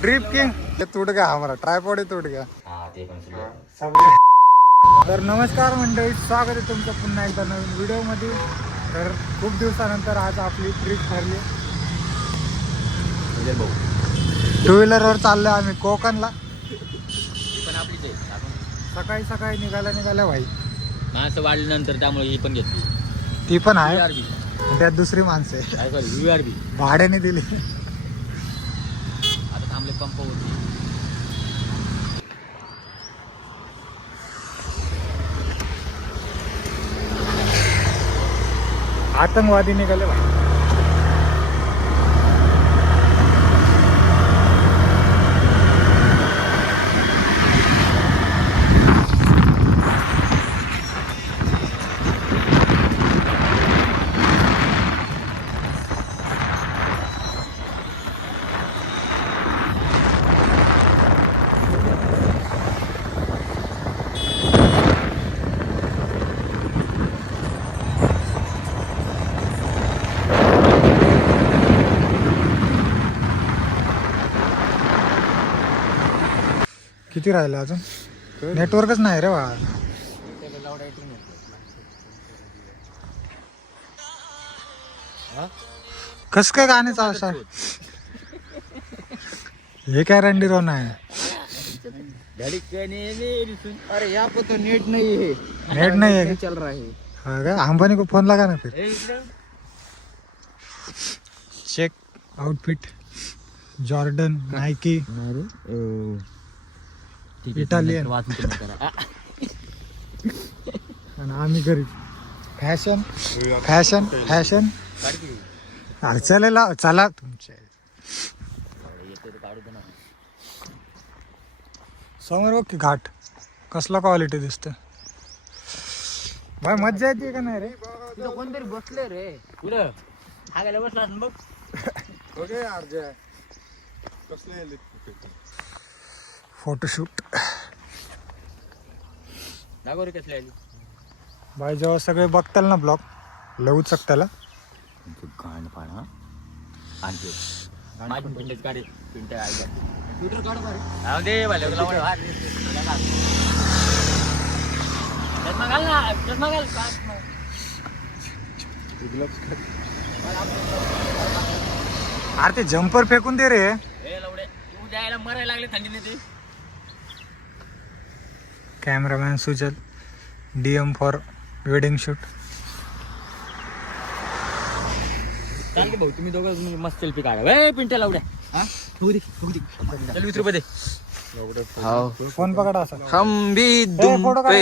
Trip king तुट गया हमारा tripod तुट गया. तर नमस्कार मंडळी, स्वागत आहे तुमचं पुन्हा एकदा नवीन व्हिडिओमध्ये. तर खूप दिवसानंतर आज आपली ट्रिप ठरली. टू व्हीलरवर चाललोय आम्ही कोकणला. सकाळी सकाळी निघाल्या भाई. माणसं वाढल्यानंतर त्यामुळे ही पण घेतली. ती पण आहे, त्यात दुसरी माणसं आहे URB भाड्याने दिली. आता थांबले पंप होती. आतंकवादी निघाले भाई. किती राहिले अजून? नेटवर्कच नाही रे बा. कस काय गाण्याचा असा? हे काय रंडीरोन आहे? अरे यहाँ पे तो नेट नहीं है. नेट नहीं है, चल रहा है. हाँ क्या? अंबानी को फोन लगा ना फिर. Check outfit Jordan Nike Italian आणि आम्ही घरी. Fashion fashion fashion. चला चला तुमचे समोर बघ की घाट कसला क्वालिटी दिसतं भाई. मज्जा येते का नाही रे? कोणतरी बसले रे कुठं हागायला बसला बघ. फोटोशूट दागोरी कसले आली भाई. जेव्हा सगळे बघताल ना ब्लॉग लवू त्याला गाण पाडा आणते माझी पिंटेच गाडी पिंटे आई ट्विटर काढ मारे जाऊ दे भाले लावून हार चष्मा घाल ना चष्मा घाल अरे ते जम्पर फेकून दे रे. ए लवडे तू जायला मरायला लागले थंडीने ते. Cameraman Sujal DM for wedding shoot. चालते भाऊ तुम्ही दोघं मस्त सेल्फी काढा. ए पिंट्या लावड्या हा तू दे चल 20 रुपये दे. फोन पकडा असा. हम भी फोटो काढ.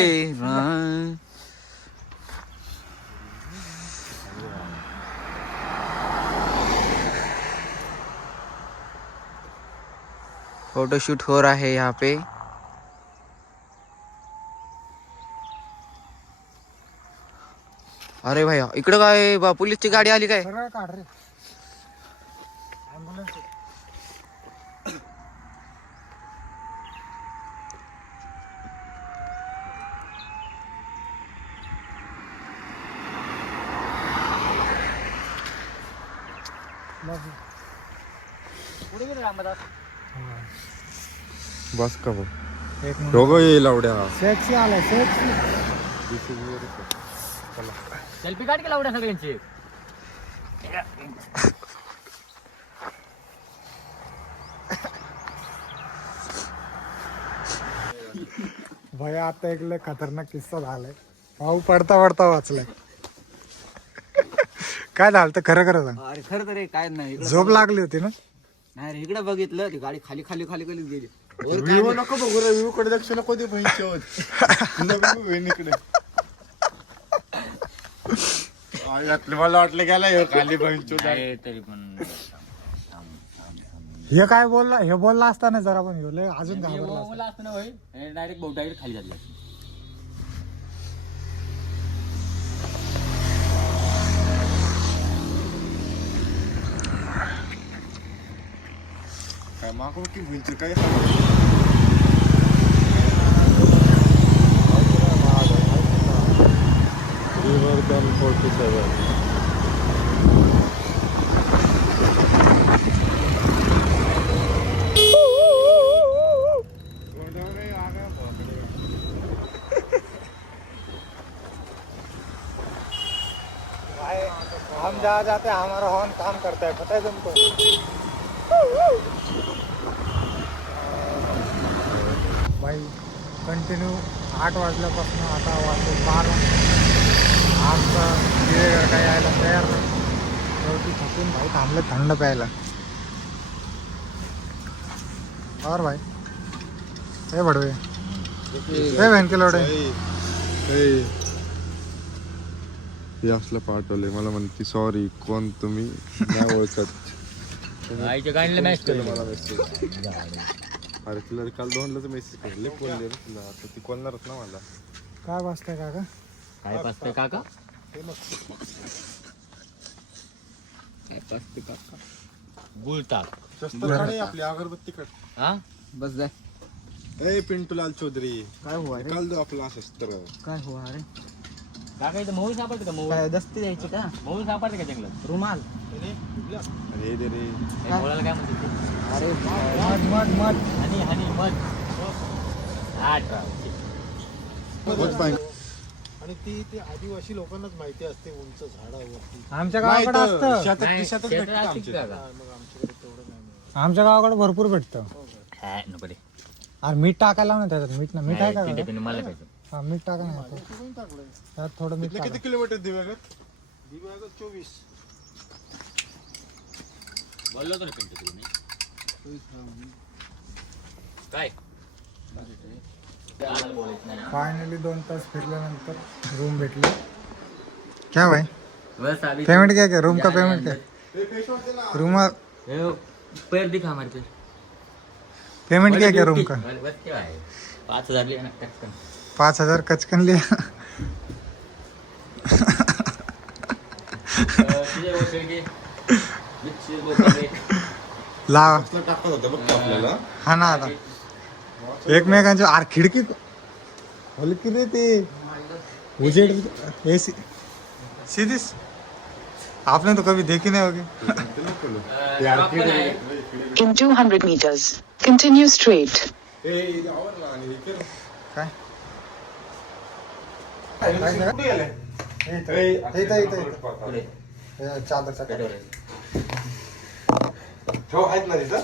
फोटोशूट हो रहा है यहाँ पे. अरे भाई इकडं काय बा पोलीसची गाडी आली काय? सरळ काढ रे. ॲम्ब्युलन्स. पुढे गेले रामदास. बस का भाऊ एक मिनिट. दोघं येईल आवड्या. सेक्सी आलाय सेक्सी. सेल्फी काढ की लावड्या सगळ्यांची. भया आता एक लय खतरनाक किस्सा झालाय. भाऊ पडता पडता वाचलाय. काय झालं तर खरं खरं सांग. अरे खरं तर काय नाही झोप लागली होती ना? नाही रे इकडे बघितलं ती गाडी खाली खाली खाली खाली गेली. विवो नको बघू रे, विवो कडे लक्ष नको दे बहिणीच्या बहिणीकडे. मला वाटलं गेला खाली बहिणीच्या. तरी पण हे काय बोलला, हे बोलला असताना जरा पण घेऊ अजून घाबरला असता. असतं ना भाई डायरेक्ट भाऊ डायरेक्ट खाली झाला. काय मागो की बहिणीचं काय. Rivergun 47. जहाँ जाते हमारा हॉर्न काम करता है, पता है तुमको? भाई कंटिन्यू 8 वाजल्यापासून आता वाजले 12. आजचा वेळ काही यायला तयार नाही. शेवटी थकून भाई थांबले थंड प्यायला. और भाई हे बडवे हे बँक लोडे हे असलं पाठवले मला म्हणते सॉरी कोण तुम्ही नाही ओळखत. आईच्या गाडीला मॅच केलं मला मेसेज अरे तुला काल 2ला मेसेज केले बोलले तुला आता ती कोणणारच ना मला. काय वाजताय काका? काय पाचते काका? काय पाचते काका? गुलताक आपली अगरबत्ती कट. हा बस जा. ए पिंटूलाल चौधरी काय हुआ रे? काल दो आपला असं काय हुआ रे? काका इथं मऊ सापडते का? मऊ काय दस्ती द्यायची का? मऊ सापडते का जंगलात? रुमाल? अरे दे रे त्या मुलाला काय म्हणते ते? अरे मध मध मध. हनी हनी मध. आठ आणि ती आदिवासी लोकांनाच माहिती असते उंच झाडावरती. आमच्या गावाकडे असतं. शेतात भेटतं आमच्या. आमच्या गावाकडे भरपूर भेटतं. नको रे. अरे मीठ टाकायला ना त्याच्यात. मीठ ना मीठ आहे का? पिंटे मला पाहिजे. हा मीठ टाका ना त्यात थोडं मीठ किती टाका. किलोमीटर दिव्यागत? दिव्यागत 24. बोललो तर पिंटे तुम्ही काय फायनली 2 तास फिरल्यानंतर रूम भेटली. क्या भाई बस अभी पेमेंट क्या क्या? रूम का पेमेंट क्या? रूम पैर दिखा हमारे पे. पेमेंट क्या क्या रूम का? बस क्या है 5,000 लिया ना टक्कन. 5,000 कचकन लिया. तुझे वो खिड़की बिच्छी बोलते ला टाकत होतं बघ आपल्याला. हा ना आता एकमेकांच्या आर खिडकी हलकी रे ते उजेड एसी सीधी आपने तो कभी देखी नहीं होगी. In 200 meters, continue straight. काय चादरचा आहेत ना तिथं.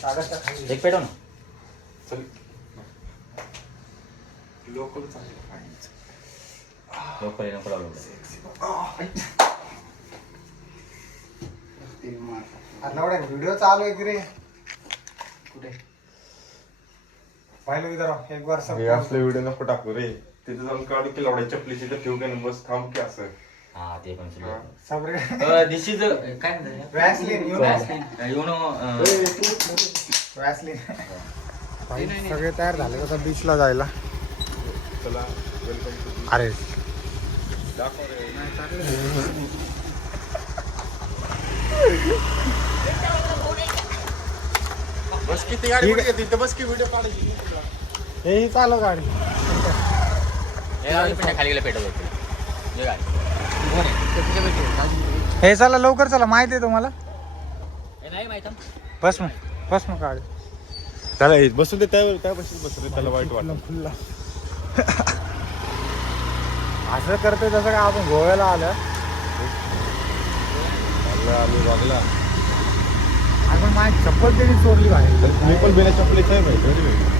चादरच्या खाली एक पेटो ना. लोकल लोकल नको लावलं. व्हिडिओ चालू आहे की रे? कुठे पाहिलं इधर एक बार सब हे असले व्हिडिओ नको टाकू रे. तिथे जाऊन काढू की लावडे चपलीची तर ठेवू काय बस थांब की असं. हा ते पण सब रे दिस इज काय वॅसलीन यू नो वॅसलीन. सगळे तयार झाले आता बीचला जायला. चला वेलकम टू. अरे दाखव रे. बस किती गाडी कुठे येते तिथे बस की व्हिडिओ काढायची. हे चालू गाडी. खाली गेलं पेटत होते. ये गाडी. हे चला लवकर चला. माहिती आहे तुम्हाला? हे नाही माहित. बस मग गाडी. त्याला बसून दे त्यावर त्या बसून बसून त्याला वाईट वाटलं. खुल्ला असं करतोय जसं काय आपण गोव्याला आलं. आम्ही वागला. आपण माझी चप्पल त्यांनी चोरली बाहेर. मी पण बिना चपलीच आहे माहिती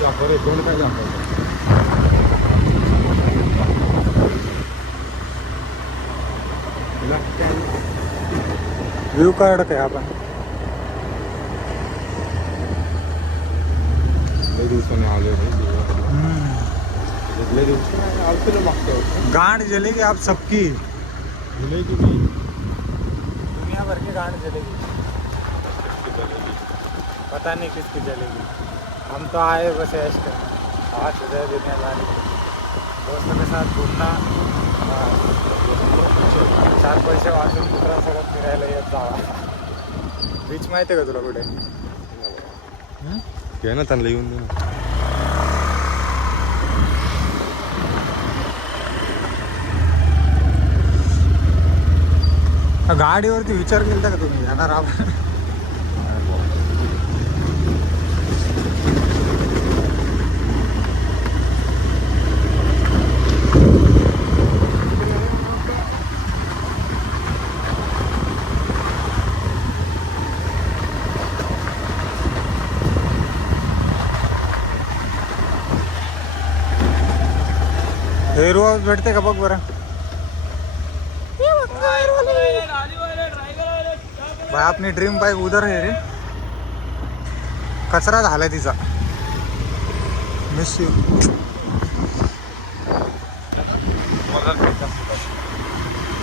दाखव रे. कोण काय दाखवतो व्ह्यू कार्ड काय आपण लय दिवसाने आले लय दिवसाने आलतो ना मागतो. गांड जलेगी आप सबकी. भुले की मी दुनिया भर की गांड जलेगी. पता नहीं किसकी जलेगी. हम तो आए बस ऐश करने. 5,000 देने वाले दोस्तों के साथ घूमना. 4 पैसे वाचून मित्रांसोबत फिरायला येत जावा. बीच माहिती आहे का तुला कुठे? घे ना त्यांना येऊन दे ना. गाडीवरती विचार केला का तुम्ही येणार आपण? हेरू हाऊस भेटते का बघ बरं. भाई आपली ड्रीम बाईक उधर है रे. कचरा झालाय तिचा. Miss you.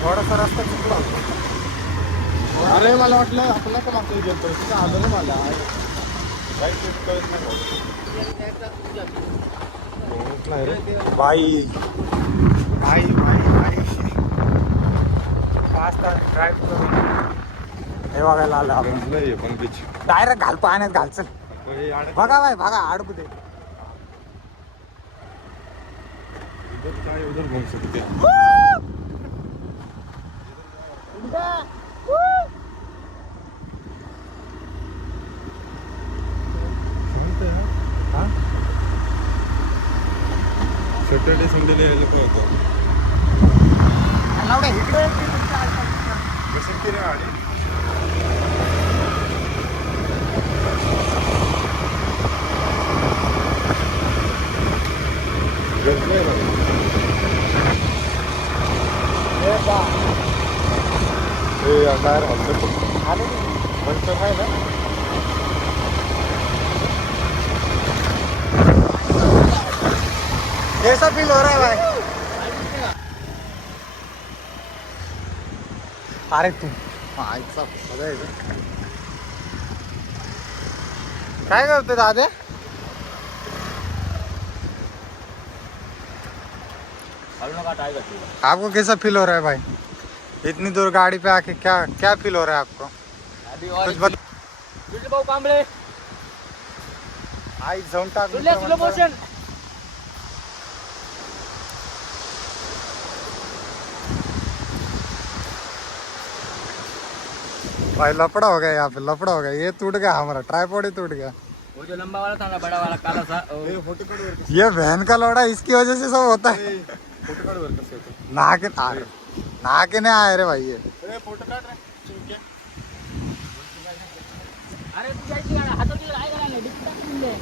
थोडासा रस्ता चुकला. अरे मला वाटलं आपल्या पण आपल्या गेलो तिथं आलं ना मला बाई बाई बाई बाई पाच तास ड्राईव्ह करून हे बघायला आलं आपण. नाही पण बीच डायरेक्ट घाल पाण्यात घाल चल. बघा बाय बघा अडकू दे. काय उधर घूम सकते सॅटर्डे संडेला यायला पाहिजे इकडे बसेल की रे गाडी बाहेर आले पंचर आहे ना कैसा फील हो रहा है भाई. अरे तू आईचा बघायचं काय करतोय दादा. आपको कैसा फील हो रहा है भाई. इतनी दूर गाड़ी पे आके क्या क्या फील हो रहा है आपको. कुछ बता. भाऊ कांबळे आई जाऊन टाक. Slow motion. भाई लफड़ा हो गया यहाँ पे. लफड़ा हो गया. ये टूट गया हमारा ट्राइपॉड ही टूट गया. वो जो लंबा वाला था ना बड़ा वाला काला सा ये बहन का लोड़ा इसकी वजह से सब होता है. फोटो काढ बरं कसं होतं नहा के नहीं आए रे भाई ये. फोटो काढ रे चिमके अरे तू जायची गाडी हाताची आहे का नाही डिस्क टाकून दे.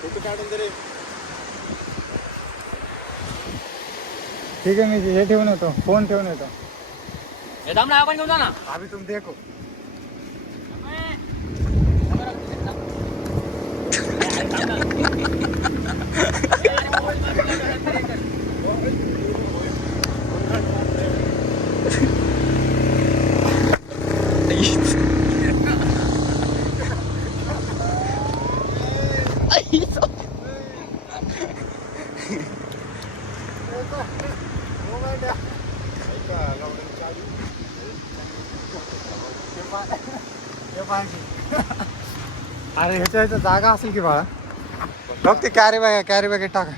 फोटो काढून दे रे ठीक है मी हे ठेवून येतो. फोन ठेवून येतो. हे थांब ना आपण घेऊन जा ना. अभी तुम देखो. अरे ह्याच्या जागा असेल की बाळा. बघ ते कॅरी बॅग टाका.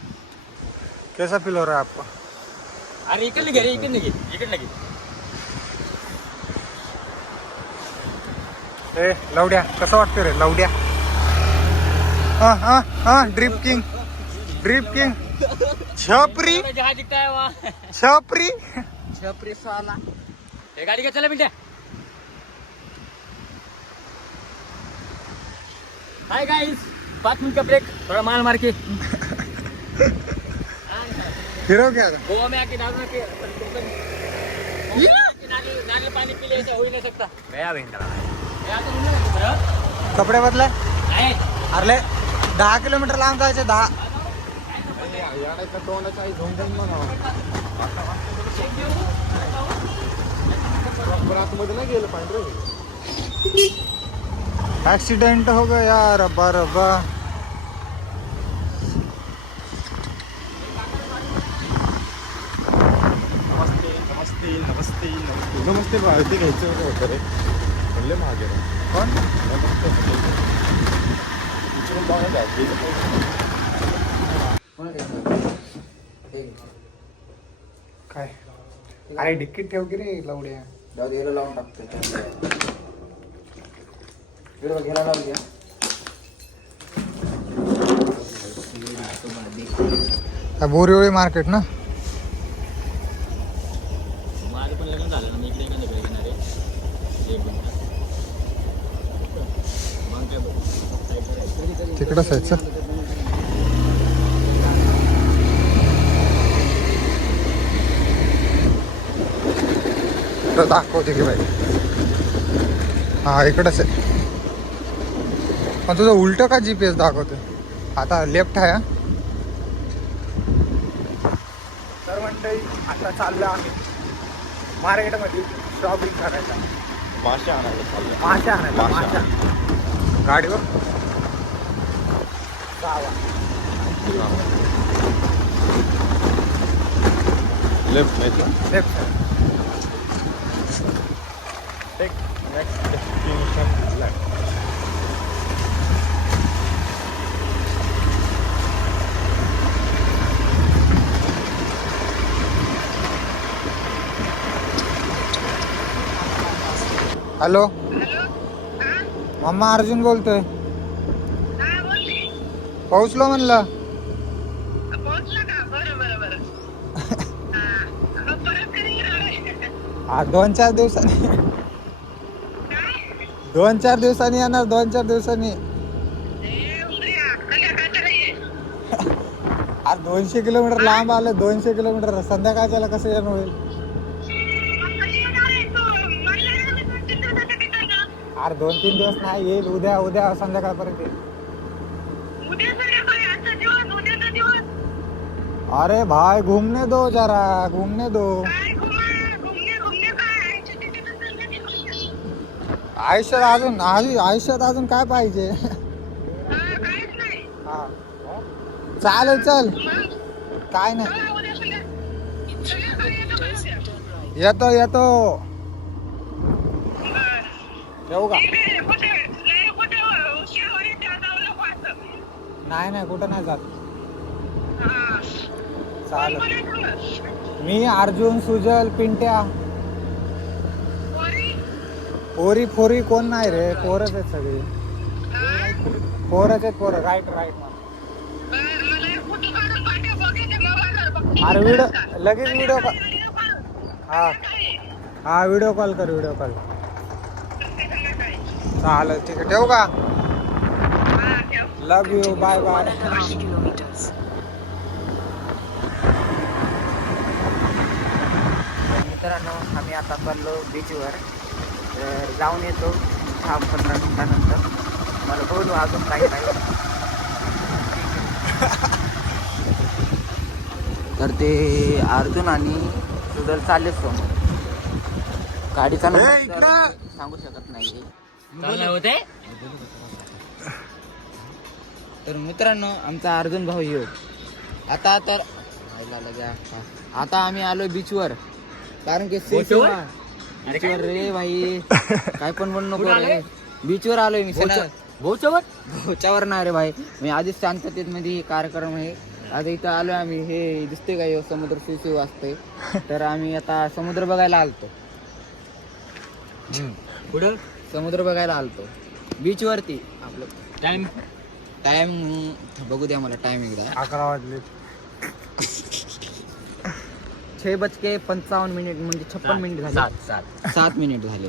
कैसा फील हो रहा है आपको. अरे इकडे घे रे इकडे घे इकडे घे. ए लवड्या कसं वाटतं रे लवड्या. ड्रिप किंग छपरी जहाज दिखता है वहाँ. छपरी साला हे गाडी का चला मिनट्या. हाय गाइस 5 मिनट का ब्रेक थोड़ा माल मार के फिरो क्या गोवा में आके डालना के नाले पानी पी ले ऐसा हो ही नहीं सकता. गया भेंडा कपडे बदलाय. नाही अरे 10 किलोमीटर लांब जायचे. 10 याडायचा तोंडाचा आई घेऊन जाईन म्हणा आतमध्ये नाही गेलं पांढरे. एक्सीडेंट हो गया रब्बा रब्बा. नमस्ते ते घ्यायचं होतं रे म्हणले मागे कोण विचारून बघा काय. अरे डिक्कीट ठेव की रे लवड्या. जाऊ दे लावून टाकतो बोरिवळी मार्केट ना. माझं पण लग्न झालं ना, मी इकडे एखाद्या घरी येणार आहे. एक मिनिट. मग काय बघ. तिकडंच आहे चल. इकडं दाखवते की बाई. हा इकडंच आहे. पण तुझं उलट का GPS दाखवते? आता लेफ्ट आहे. तर मंडळी आता चाललो आम्ही मार्केटमध्ये शॉपिंग करायला. मासे आणायला चाललंय. मासे आणायला. मासे. मासे गाडीवर जावा. लेफ्ट नाही का? Left side. Take next destination left. Hello mamma, Arjun बोलतोय. पोहोचलो म्हणलं. हा 2-4 दिवसांनी. 2-4 दिवसांनी येणार. 2-4 दिवसांनी. अरे 200 किलोमीटर लांब आलं. 200 किलोमीटर संध्याकाळच्याला कसं येणं होईल? अरे 2-3 दिवस नाही येईल. उद्या संध्याकाळपर्यंत येईल. अरे भाई घूमने दो जरा, घूमने दो. आयुष्यात अजून काय पाहिजे? हा. चालेल चल. काय नाही. येतो येऊ का? नाही कुठं नाही जात. चालेल. मी, अर्जुन, सुजल, पिंट्या. पोरी कोण नाही रे. पोरच आहेत सगळी. पोरच आहेत पोरं. राईट. अरे लगेच व्हिडिओ कॉल. हा व्हिडिओ कॉल कर. चालेल ठीक आहे. ठेवू का? लव यू. बाय. 1.5 kilometers. मित्रांनो, आम्ही आता चाललो बीचवर. तर जाऊन येतो 10-15 मिनिटानंतर. मला बोलू अजून काही नाही. तर ते अर्जुन आणि सुदल चालले समोर. गाडीचा नंबर सांगू शकत नाही. होते. तर मित्रांनो, आमचा अर्जुन भाऊ येऊ. आता आम्ही आलो बीचवर. कारण की बीचवर? बीचवर रे भाई. काय पण बोल नको रे. बीचवर आलोय मी. भोच्यावर नाही रे भाई. मी आधीच शांततेत मध्ये हे कार्यक्रम आहे. आता इथं आलोय आम्ही. हे दिसते काय समुद्र शिव असते. तर आम्ही आता समुद्र बघायला आलतो. पुढं समुद्र बघायला आलतो बीच वरती. आपलं टाइम बघू द्या मला. टाइम एकदा 11 वाजले. 6:55 म्हणजे 56 मिनिट झाले. 7 मिनिट झाले.